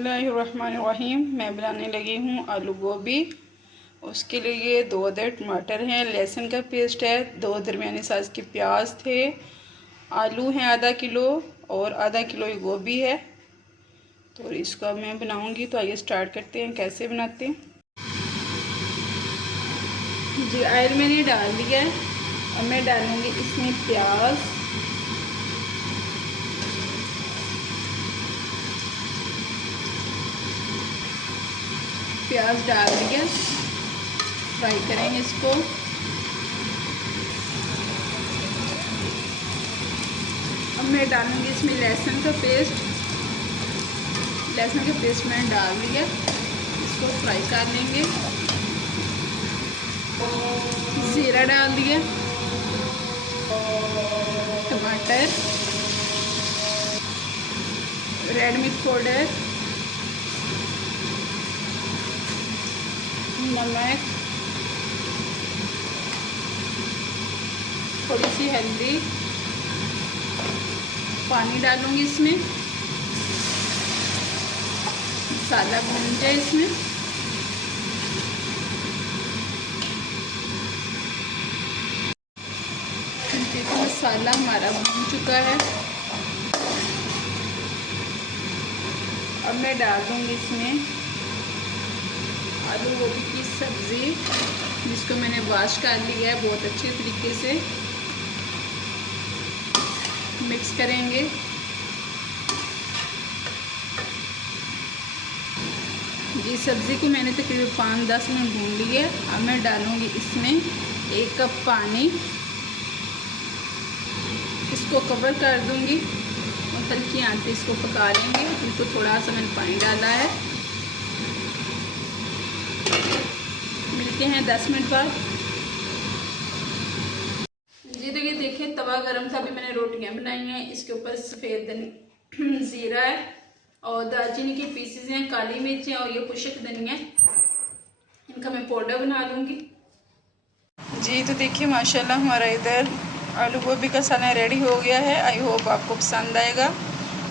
बिस्मिल्लाहिर्रहमानिर्रहीम। मैं बनाने लगी हूँ आलू गोभी। उसके लिए 2 अदद टमाटर हैं, लहसुन का पेस्ट है, 2 दरमियानी साइज़ के प्याज थे, आलू हैं आधा किलो और आधा किलो ही गोभी है। तो इसका मैं बनाऊँगी। तो आइए स्टार्ट करते हैं कैसे बनाते हैं। जी ऑयल मैंने डाल दिया है। अब मैं डालूँगी इसमें प्याज, डाल दिया, फ्राई करेंगे इसको। अब मैं डालूँगी इसमें लहसुन का पेस्ट। मैंने डाल दिया, इसको फ्राई कर लेंगे। जीरा डाल दिया, टमाटर, रेड मिर्च पाउडर, नमक, थोड़ी सी हल्दी, पानी डालूंगी इसमें। मसाला भून जाए इसमें। देखो मसाला हमारा भून चुका है। अब मैं डाल दूंगी इसमें आलू गोभी की सब्ज़ी, जिसको मैंने वॉश कर लिया है बहुत अच्छे तरीके से। मिक्स करेंगे। जी सब्ज़ी को मैंने तकरीबन 5-10 मिनट भून लिया है। अब मैं डालूँगी इसमें 1 कप पानी। इसको कवर कर दूँगी और हल्की आंच पे इसको पका लेंगे। इसको थोड़ा सा मैंने पानी डाला है। मिलते हैं 10 मिनट बाद। जी देखिए तवा गरम था। अभी मैंने रोटियां बनाई हैं। इसके ऊपर सफ़ेद धनिया ज़ीरा है और दालचीनी के पीसेस हैं, काली मिर्च है और ये खुश्क धनिया है। इनका मैं पाउडर बना लूँगी। जी तो देखिए माशाल्लाह हमारा इधर आलू गोभी का खाना रेडी हो गया है। आई होप आपको पसंद आएगा।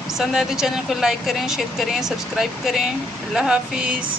पसंद आए तो चैनल को लाइक करें, शेयर करें, सब्सक्राइब करें। अल्लाह हाफिज़।